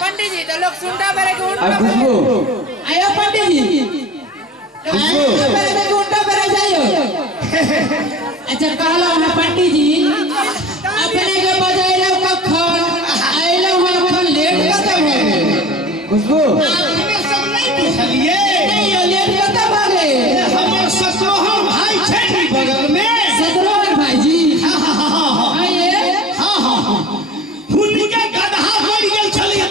पंडित जी तो लोग सुनता मेरे को आयो पंडित जी मेरे को उल्टा पर जाइयो। अच्छा कहलो है पंडित जी अपने के बजाय लो कखन आइलो हम खन लेट खत्म हो गए खुशबू हमें सब नहीं पूछलिए नहीं लेट खत्म हो गए। हमर ससुर भाई छठी बगल में सदरोहन भाई जी आइए उनके गधा पड़ गेल छलिए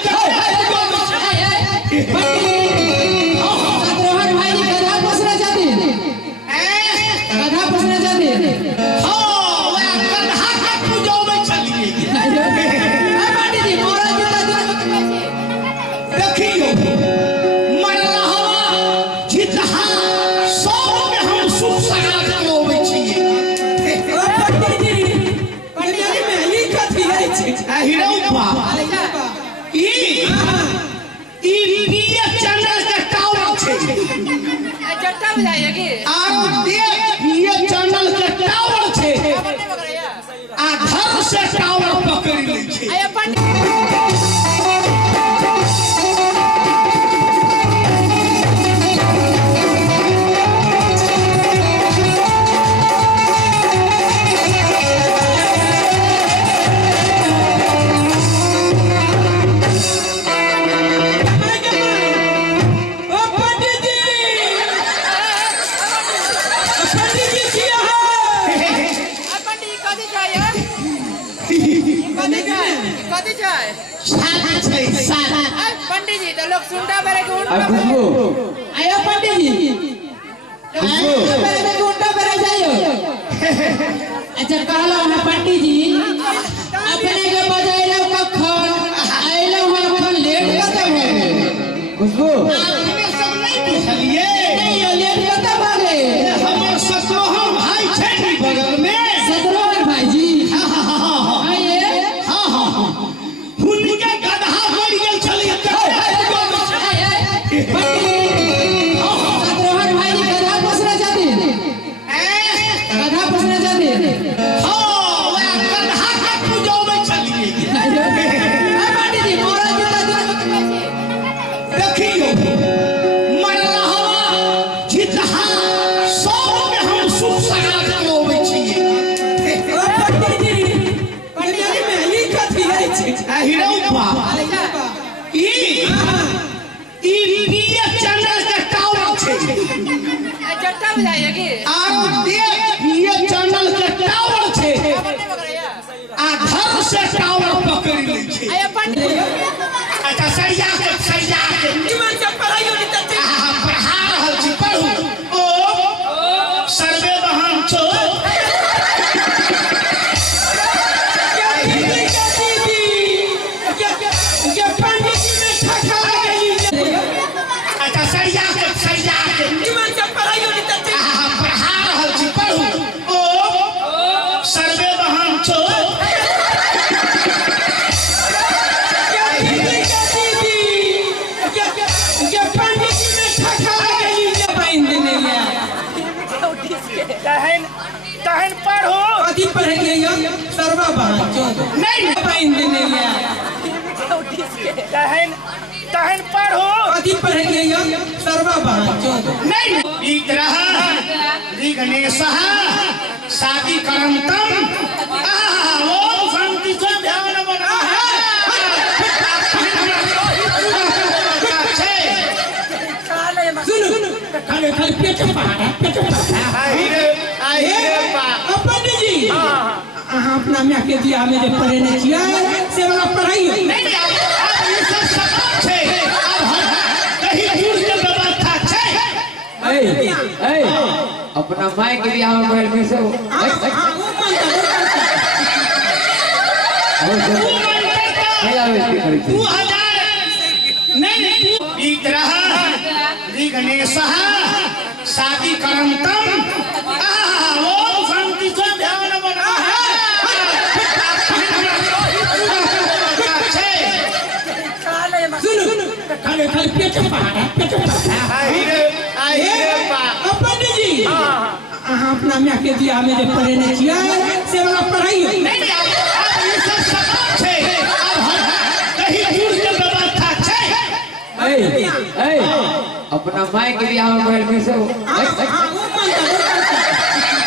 सदरोहन भाई जी गधा पोसना चाहते गधा पोसना चाहते हां वे गधा के पूजोबे छलिए पंडित जी मोरा जूता देखियो मरलहवा जितहा सब में हम सुख सगाज होवे छिए पंडित जी में ही कथी है छै हिरौपा ई बीए चैनल के टावर छै जट्टा बजाइए की आरो देख बीए चैनल के टावर छै आ घर से टावर पकड़ लै छै आया पंडित पंडित जी तो लोग सुनता मेरे को आयो पंडित जी मेरे को उल्टा पर जाइयो। अच्छा कहलो है पंडित जी अपने के बजाय लो कखन आइलो हम खन लेट खत्म हो गए खुशबू हमें सब नहीं पूछलिए नहीं लेट खत्म हो गए। हमर ससुर भाई छठी बगल में सदरोहन भाई जी आइए उनके गधा पड़ गेल छलिए सदरोहन भाई जी गधा पोसना चाहते गधा पोसना चाहते हां वे गधा के पूजोबे छलिए पंडित जी मोरा जूता देखियो मरलहवा जितहा सब में हम सुख सगाज होवे छिए पंडित जी में ही कथी है छै हिरौपा ई बीए चैनल के टावर छै जट्टा बजाइए की आरो देख बीए चैनल के टावर छै आ घर से टावर पकड़ लै छै आया पंडित अच्छा सरिया के निमन से पढ़ाइयो नहीं करते पढ़ा रहल छी पढ़ू ओ सर्वे बहन छो क्या पंडित जी में ठका गई अच्छा सरिया के निमन से पढ़ाइयो नहीं करते पढ़ा रहल छी पढ़ू ओ सर्वे बहन छो क्या पंडित जी में ठका गई बहन देने तहन पढ़ो कथी पढ़ेंगे यो सर्वा बहन जो नहीं बहन देने तहन पढ़ो कथी पढ़ेंगे यो सर्वा बहन जो नहीं विग्रह विघ्नेशः शादी करंतम ओम शांति से ध्यान बना सुनो खाली खाली पेट पहाड़ा पंडित जी अहाँ अपना में के दिया में जे पढ़े नहीं छिया से वाला पढ़ाई नहीं अब ये सब सबक छे अब कहीं दूर के व्यवस्था छे अपना माई के लिए हम बैठ में से नहीं विग्रह विघ्नेशः शादी करंतम ओम शांति से ध्यान बना सुनो खाली खाली पेट पहाड़ा पंडित जी अहाँ अपना में के दिया में जे पढ़े नहीं छिया से वाला पढ़ाई नहीं अब ये सब सबक छे अब अपना माई के लिए हम कहल मिसे हाँ, हाँ, वो मानता।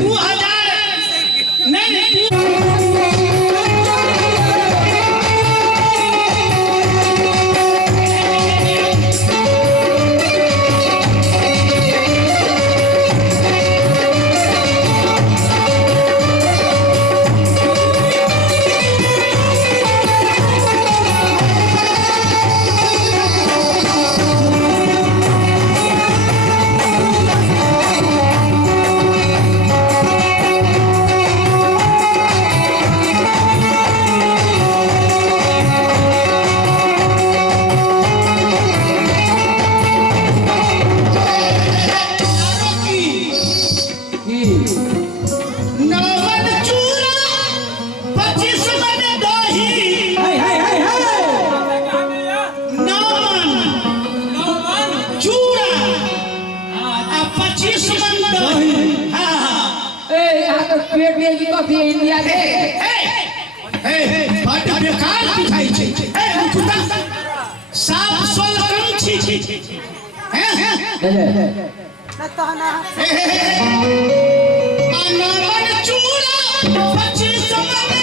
2000 नहीं पेट में की कॉफी इंडिया के बट बेकार दिखाई छै कुत्ता साफ सोल कंची अनवन चूड़ा 25 मन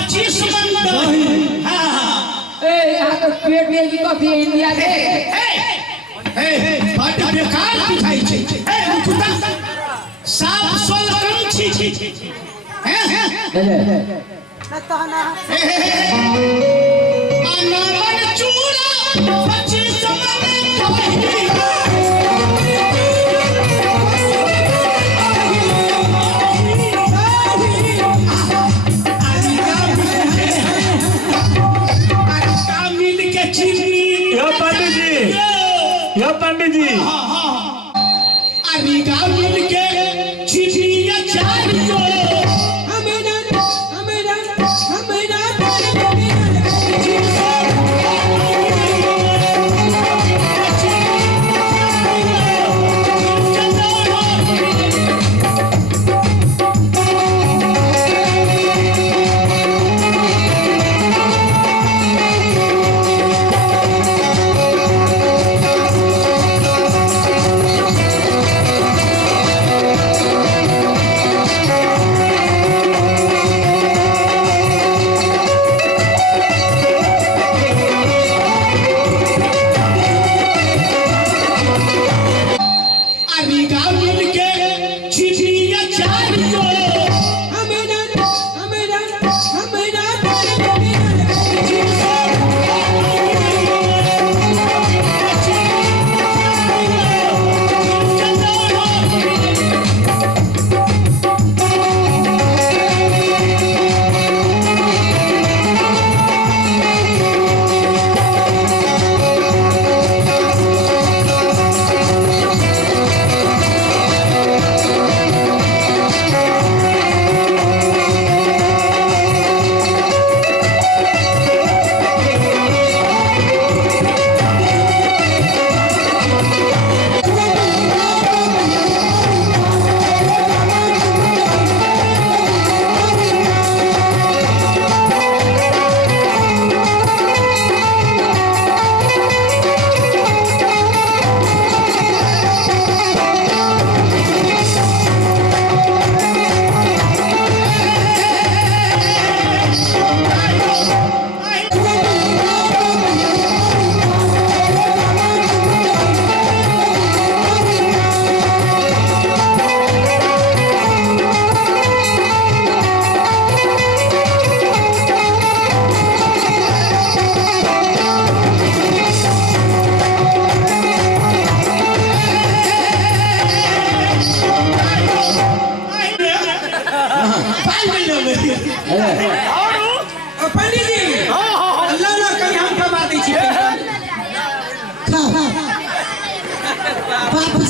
पंडित जी पेट में की कॉफी इंडिया के बट बेकार दिखाई छै कुत्ता साफ सोल कंची अनवन चूड़ा 25 मन पंडित जी अभी गाँव मिल के चिड़िया चार को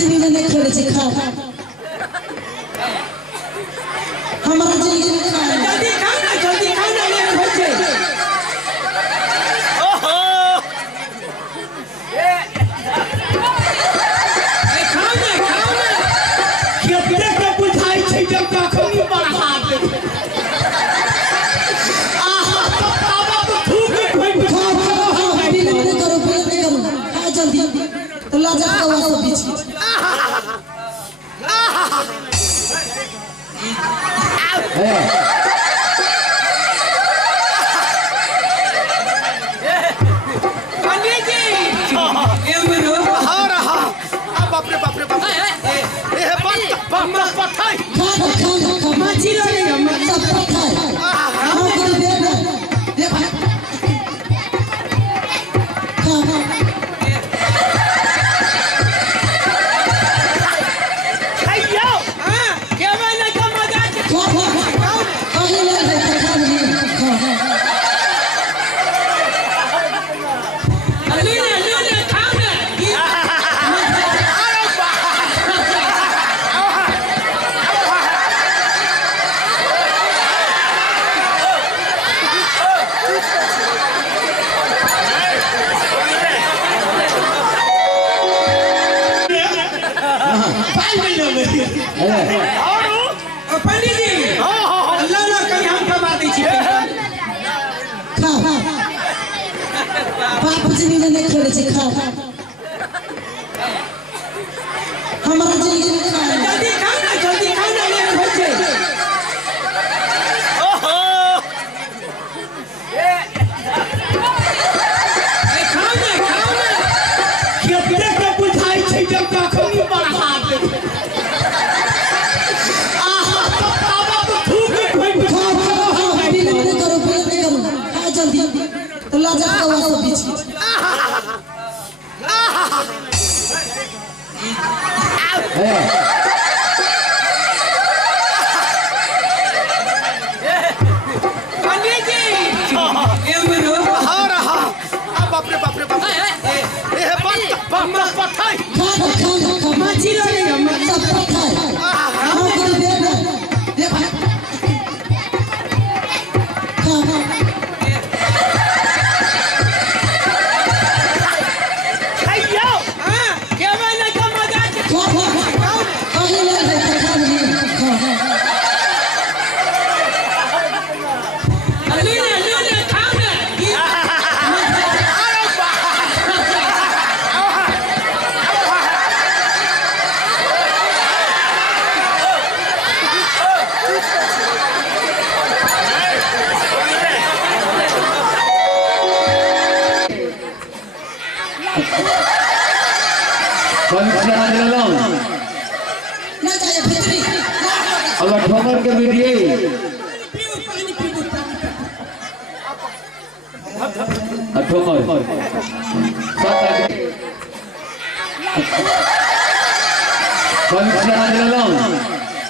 जिंदगी में खेले छे खा हमारा जिंदगी में खा जल्दी खाओ ना लेट हो छे ओहो खाओ ना केते के बुझाई छै जब कखनी बढ़ा दे आहा बाबा तो थूक खोइ बिल करो खा जल्दी तो लाजा का वाला बीच पंडित जी बाप रे बाप ए पठाई खा माची लो नहीं सब पठाई हम को दे दे देख खा खाइयो क्या मैंने का मजाक कहीं ले ले खा लूना खाओ ना पंडित जी अल्लाह ना कहीं हम कमा दै छी खा बाप जिंदगी में खेले छे खा हमारा जिंदगी में खा जल्दी खाओ ना लेट हो छे ओहो खाओ ना केते के बुझाई छै जब कखनी बढ़ा दे आहा बाबा तो थूक खोइ बिल करो खा जल्दी तो लाजा का वाला बीच पंडित जी बाप रे बाप ए पठाई खा माची लो नहीं सब पठाई हम को दे दे देख खा खाइयो क्या मैंने का मजाक कहीं ले ले खा लूना खाओ ना परीक्षा दिलौं ना जाए फिर अगर ठोकर के वीडियो ठोकर परीक्षा दिलौं